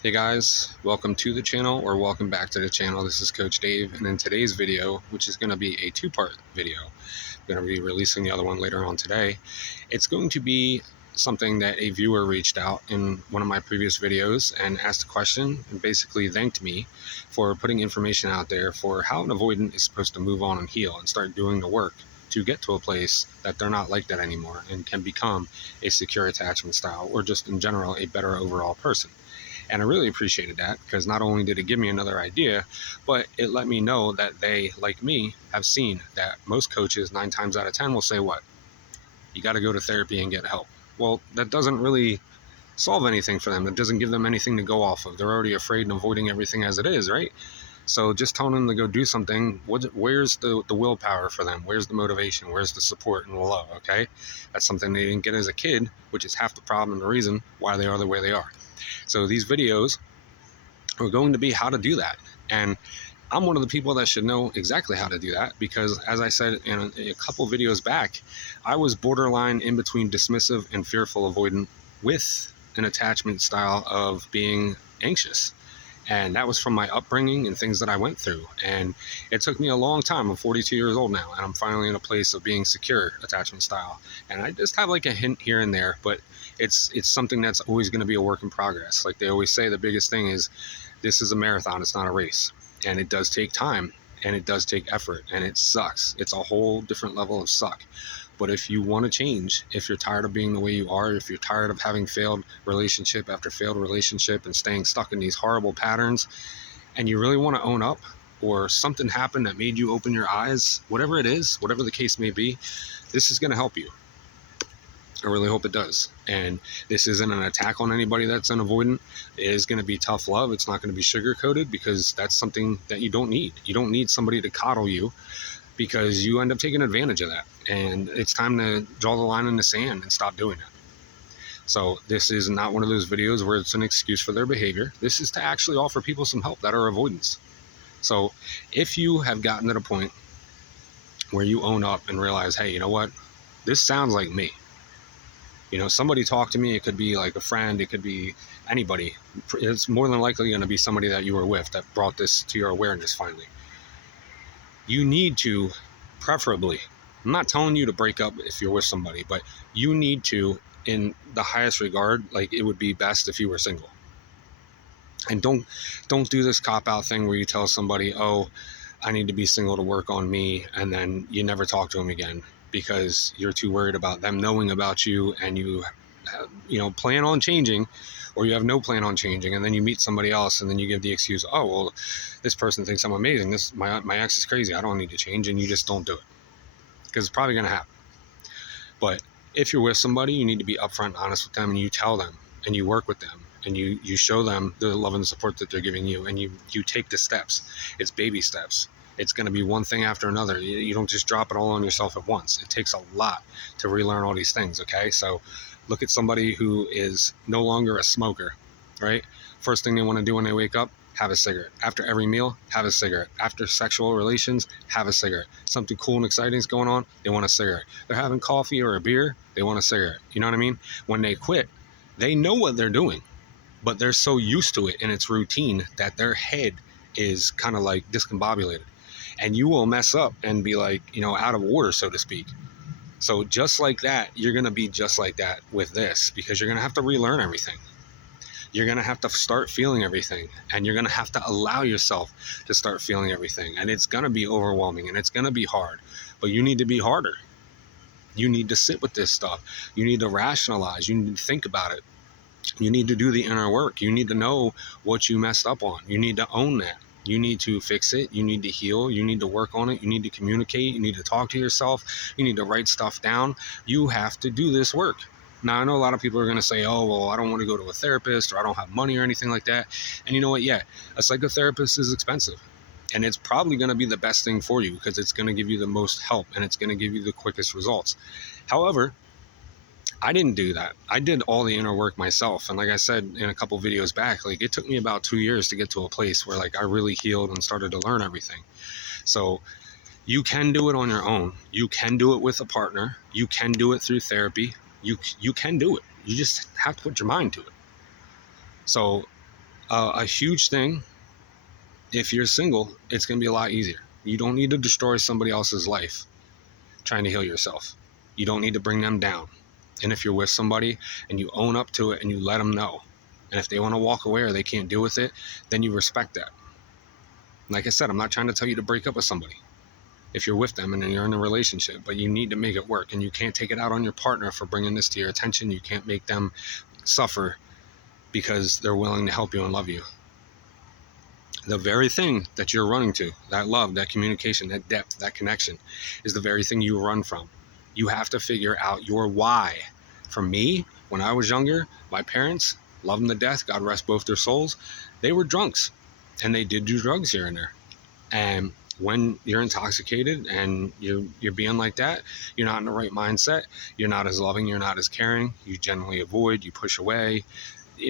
Hey guys, welcome to the channel or welcome back to the channel. This is Coach Dave, and in today's video, which is going to be a two-part video, I'm going to be releasing the other one later on today. It's going to be something that a viewer reached out in one of my previous videos and asked a question and basically thanked me for putting information out there for how an avoidant is supposed to move on and heal and start doing the work to get to a place that they're not like that anymore and can become a secure attachment style or just in general a better overall person. And I really appreciated that because not only did it give me another idea, but it let me know that they, like me, have seen that most coaches 9 times out of 10 will say, what? You got to go to therapy and get help. Well, that doesn't really solve anything for them. That doesn't give them anything to go off of. They're already afraid and avoiding everything as it is, right? So just telling them to go do something, where's the willpower for them? Where's the motivation? Where's the support and the love, okay? That's something they didn't get as a kid, which is half the problem and the reason why they are the way they are. So these videos are going to be how to do that. And I'm one of the people that should know exactly how to do that because, as I said in a couple videos back, I was borderline in between dismissive and fearful avoidant with an attachment style of being anxious. And that was from my upbringing and things that I went through. And it took me a long time. I'm 42 years old now, and I'm finally in a place of being secure attachment style. And I just have like a hint here and there, but it's something that's always going to be a work in progress. Like they always say, the biggest thing is this is a marathon, it's not a race. And it does take time and it does take effort and it sucks. It's a whole different level of suck. But if you want to change, if you're tired of being the way you are, if you're tired of having failed relationship after failed relationship and staying stuck in these horrible patterns, and you really want to own up, or something happened that made you open your eyes, whatever it is, whatever the case may be, this is going to help you. I really hope it does. And this isn't an attack on anybody that's an avoidant. It is going to be tough love. It's not going to be sugar coated because that's something that you don't need. You don't need somebody to coddle you because you end up taking advantage of that. And it's time to draw the line in the sand and stop doing it. So this is not one of those videos where it's an excuse for their behavior. This is to actually offer people some help that are avoidants. So if you have gotten to the point where you own up and realize, hey, you know what? This sounds like me. You know, somebody talked to me. It could be like a friend. It could be anybody. It's more than likely going to be somebody that you were with that brought this to your awareness finally. You need to, preferably, I'm not telling you to break up if you're with somebody, but you need to, in the highest regard, like it would be best if you were single. And don't do this cop-out thing where you tell somebody, oh, I need to be single to work on me, and then you never talk to them again because you're too worried about them knowing about you, and you plan on changing, or you have no plan on changing, and then you meet somebody else and then you give the excuse, oh well, this person thinks I'm amazing, my ex is crazy, I don't need to change, and you just don't do it because it's probably going to happen. But if you're with somebody, you need to be upfront and honest with them, and you tell them and you work with them and you show them the love and support that they're giving you, and you take the steps. It's baby steps. It's going to be one thing after another. You don't just drop it all on yourself at once. It takes a lot to relearn all these things, okay? So look at somebody who is no longer a smoker, right? First thing they want to do when they wake up, have a cigarette. After every meal, have a cigarette. After sexual relations, have a cigarette. Something cool and exciting is going on, they want a cigarette. They're having coffee or a beer, they want a cigarette. You know what I mean? When they quit, they know what they're doing, but they're so used to it and it's routine that their head is kind of like discombobulated. And you will mess up and be like, out of order, so to speak. So just like that, you're going to be just like that with this, because you're going to have to relearn everything. You're going to have to start feeling everything, and you're going to have to allow yourself to start feeling everything. And it's going to be overwhelming and it's going to be hard, but you need to be harder. You need to sit with this stuff. You need to rationalize. You need to think about it. You need to do the inner work. You need to know what you messed up on. You need to own that. You need to fix it. You need to heal. You need to work on it. You need to communicate. You need to talk to yourself. You need to write stuff down. You have to do this work. Now, I know a lot of people are going to say, oh, well, I don't want to go to a therapist, or I don't have money or anything like that. And you know what? Yeah, a psychotherapist is expensive. And it's probably going to be the best thing for you because it's going to give you the most help and it's going to give you the quickest results. However, I didn't do that. I did all the inner work myself. And like I said in a couple videos back, like it took me about 2 years to get to a place where like I really healed and started to learn everything. So you can do it on your own. You can do it with a partner. You can do it through therapy. You can do it. You just have to put your mind to it. So A huge thing, if you're single, it's going to be a lot easier. You don't need to destroy somebody else's life trying to heal yourself. You don't need to bring them down. And if you're with somebody and you own up to it and you let them know, and if they want to walk away or they can't deal with it, then you respect that. Like I said, I'm not trying to tell you to break up with somebody if you're with them and you're in a relationship, but you need to make it work. And you can't take it out on your partner for bringing this to your attention. You can't make them suffer because they're willing to help you and love you. The very thing that you're running to, that love, that communication, that depth, that connection, is the very thing you run from. You have to figure out your why. For me, when I was younger, my parents, love them to death, God rest both their souls, they were drunks, and they did do drugs here and there. And when you're intoxicated and you're being like that, you're not in the right mindset, you're not as loving, you're not as caring, you generally avoid, you push away.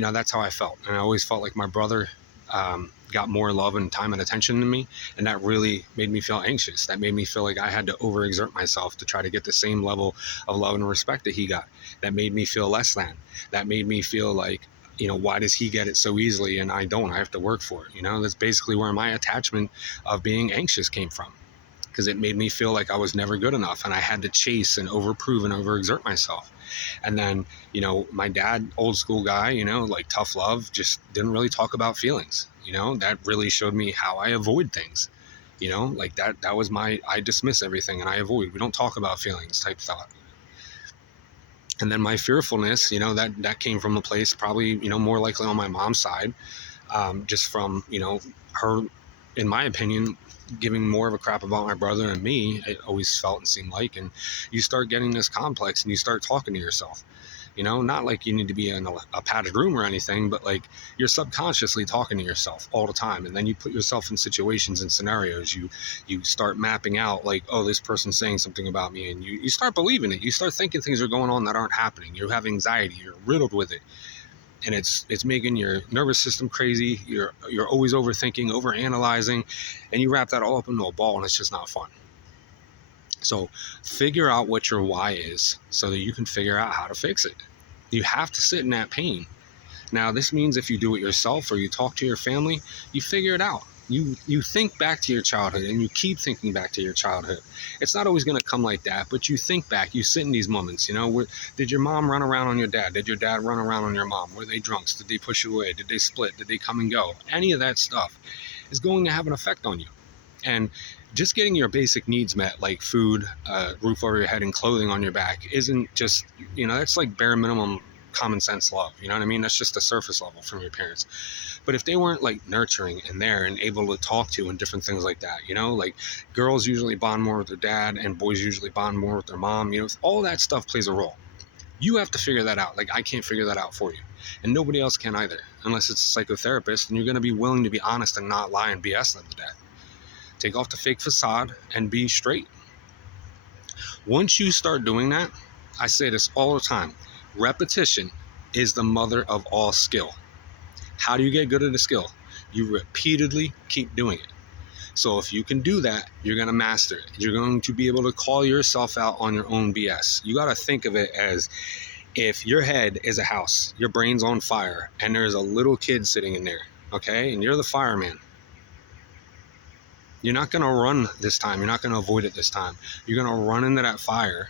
That's how I felt. And I always felt like my brother got more love and time and attention than me, and that really made me feel anxious. That made me feel like I had to overexert myself to try to get the same level of love and respect that he got. That made me feel less than. That made me feel like, why does he get it so easily and I don't? I have to work for it. That's basically where my attachment of being anxious came from, because it made me feel like I was never good enough and I had to chase and overprove and overexert myself. And then, my dad, old school guy, like tough love, just didn't really talk about feelings. That really showed me how I avoid things. Like that was I dismiss everything and I avoid. We don't talk about feelings type thought. And then my fearfulness, that came from a place probably, more likely on my mom's side, just from, her, in my opinion, giving more of a crap about my brother and me. It always felt and seemed like. And you start getting this complex and you start talking to yourself. Not like you need to be in a padded room or anything, but like you're subconsciously talking to yourself all the time. And then you put yourself in situations and scenarios. You start mapping out like, oh, this person's saying something about me, and you start believing it. You start thinking things are going on that aren't happening. You have anxiety. You're riddled with it. And it's making your nervous system crazy. You're always overthinking, overanalyzing, and you wrap that all up into a ball, and it's just not fun. So figure out what your why is so that you can figure out how to fix it. You have to sit in that pain. Now, this means if you do it yourself or you talk to your family, you figure it out. You think back to your childhood and you keep thinking back to your childhood. It's not always going to come like that, but you think back, you sit in these moments, did your mom run around on your dad? Did your dad run around on your mom? Were they drunks? Did they push you away? Did they split? Did they come and go? Any of that stuff is going to have an effect on you. And just getting your basic needs met, like food, roof over your head, and clothing on your back, isn't just, that's like bare minimum common sense love. You know what I mean? That's just the surface level from your parents. But if they weren't like nurturing and there and able to talk to and different things like that, like girls usually bond more with their dad and boys usually bond more with their mom, all that stuff plays a role. You have to figure that out. Like, I can't figure that out for you. And nobody else can either, unless it's a psychotherapist, and you're going to be willing to be honest and not lie and BS them to death. Take off the fake facade and be straight. Once you start doing that, I say this all the time, repetition is the mother of all skill. How do you get good at a skill? You repeatedly keep doing it. So if you can do that, you're going to master it. You're going to be able to call yourself out on your own BS. You got to think of it as if your head is a house, your brain's on fire, and there's a little kid sitting in there, okay? And you're the fireman. You're not going to run this time. You're not going to avoid it this time. You're going to run into that fire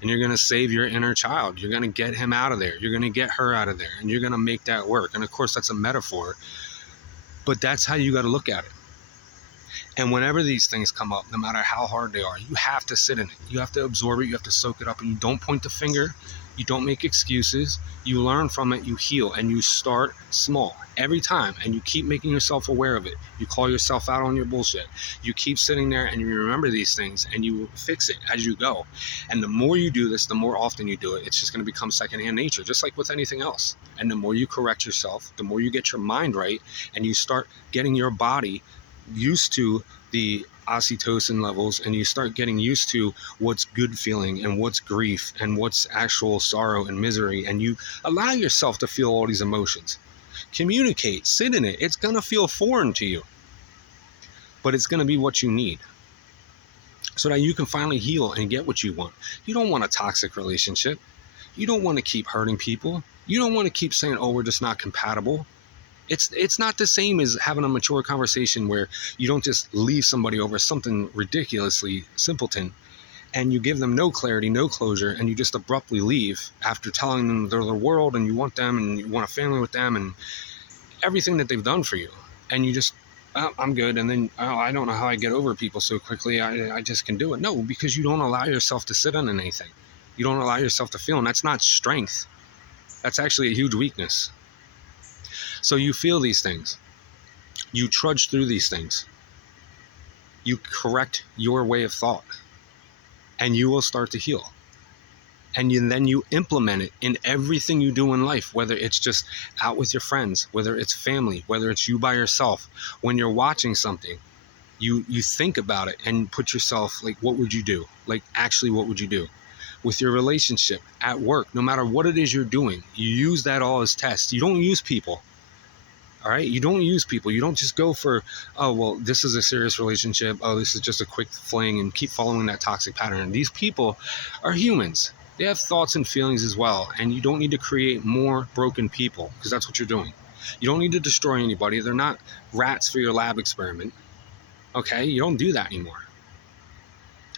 and you're going to save your inner child. You're going to get him out of there. You're going to get her out of there, and you're going to make that work. And of course, that's a metaphor, but that's how you got to look at it. And whenever these things come up, no matter how hard they are, you have to sit in it. You have to absorb it. You have to soak it up, and you don't point the finger. You don't make excuses. You learn from it. You heal, and you start small every time, and you keep making yourself aware of it. You call yourself out on your bullshit. You keep sitting there and you remember these things, and you fix it as you go. And the more you do this, the more often you do it, it's just going to become secondhand nature, just like with anything else. And the more you correct yourself, the more you get your mind right, and you start getting your body used to the oxytocin levels, and you start getting used to what's good feeling and what's grief and what's actual sorrow and misery, and you allow yourself to feel all these emotions. Communicate, sit in it. It's going to feel foreign to you, but it's going to be what you need so that you can finally heal and get what you want. You don't want a toxic relationship. You don't want to keep hurting people. You don't want to keep saying, oh, we're just not compatible. It's not the same as having a mature conversation where you don't just leave somebody over something ridiculously simpleton and you give them no clarity, no closure, and you just abruptly leave after telling them they're the world and you want them and you want a family with them and everything that they've done for you. And you just, oh, I'm good. And then, oh, I don't know how I get over people so quickly. I just can do it. No, because you don't allow yourself to sit on anything. You don't allow yourself to feel. And that's not strength. That's actually a huge weakness. So you feel these things. You trudge through these things. You correct your way of thought. And you will start to heal. And then you implement it in everything you do in life, whether it's just out with your friends, whether it's family, whether it's you by yourself. When you're watching something, you think about it and put yourself, like, what would you do? Like, actually, what would you do? With your relationship, at work, no matter what it is you're doing, you use that all as tests. You don't use people. All right? You don't use people. You don't just go for, oh, well, this is a serious relationship. Oh, this is just a quick fling, and keep following that toxic pattern. These people are humans. They have thoughts and feelings as well. And you don't need to create more broken people, because that's what you're doing. You don't need to destroy anybody. They're not rats for your lab experiment. Okay? You don't do that anymore.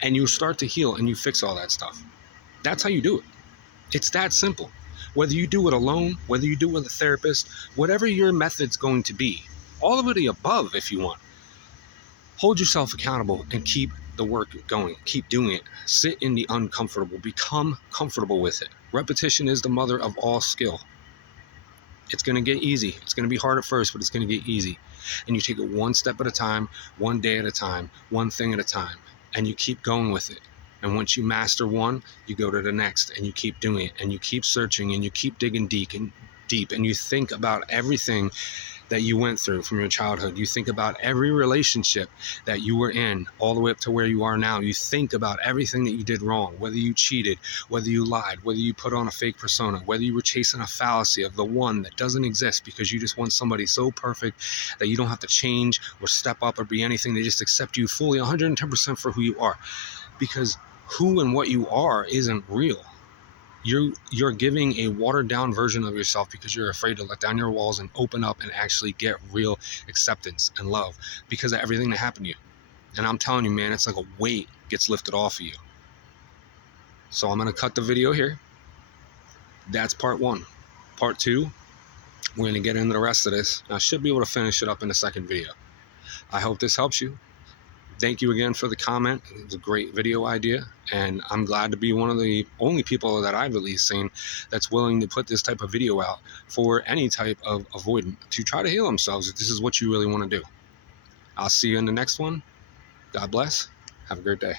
And you start to heal and you fix all that stuff. That's how you do it. It's that simple. Whether you do it alone, whether you do it with a therapist, whatever your method's going to be, all of the above if you want. Hold yourself accountable and keep the work going. Keep doing it. Sit in the uncomfortable. Become comfortable with it. Repetition is the mother of all skill. It's going to get easy. It's going to be hard at first, but it's going to get easy. And you take it one step at a time, one day at a time, one thing at a time, and you keep going with it. And once you master one, you go to the next and you keep doing it and you keep searching and you keep digging deep and you think about everything that you went through from your childhood. You think about every relationship that you were in all the way up to where you are now. You think about everything that you did wrong, whether you cheated, whether you lied, whether you put on a fake persona, whether you were chasing a fallacy of the one that doesn't exist because you just want somebody so perfect that you don't have to change or step up or be anything. They just accept you fully 110% for who you are, because who and what you are isn't real. You're giving a watered down version of yourself because you're afraid to let down your walls and open up and actually get real acceptance and love because of everything that happened to you. And I'm telling you, man, it's like a weight gets lifted off of you. So I'm going to cut the video here. That's part 1. Part 2, we're going to get into the rest of this. I should be able to finish it up in the second video. I hope this helps you. Thank you again for the comment. It was a great video idea, and I'm glad to be one of the only people that I've at least seen that's willing to put this type of video out for any type of avoidant to try to heal themselves if this is what you really want to do. I'll see you in the next one. God bless. Have a great day.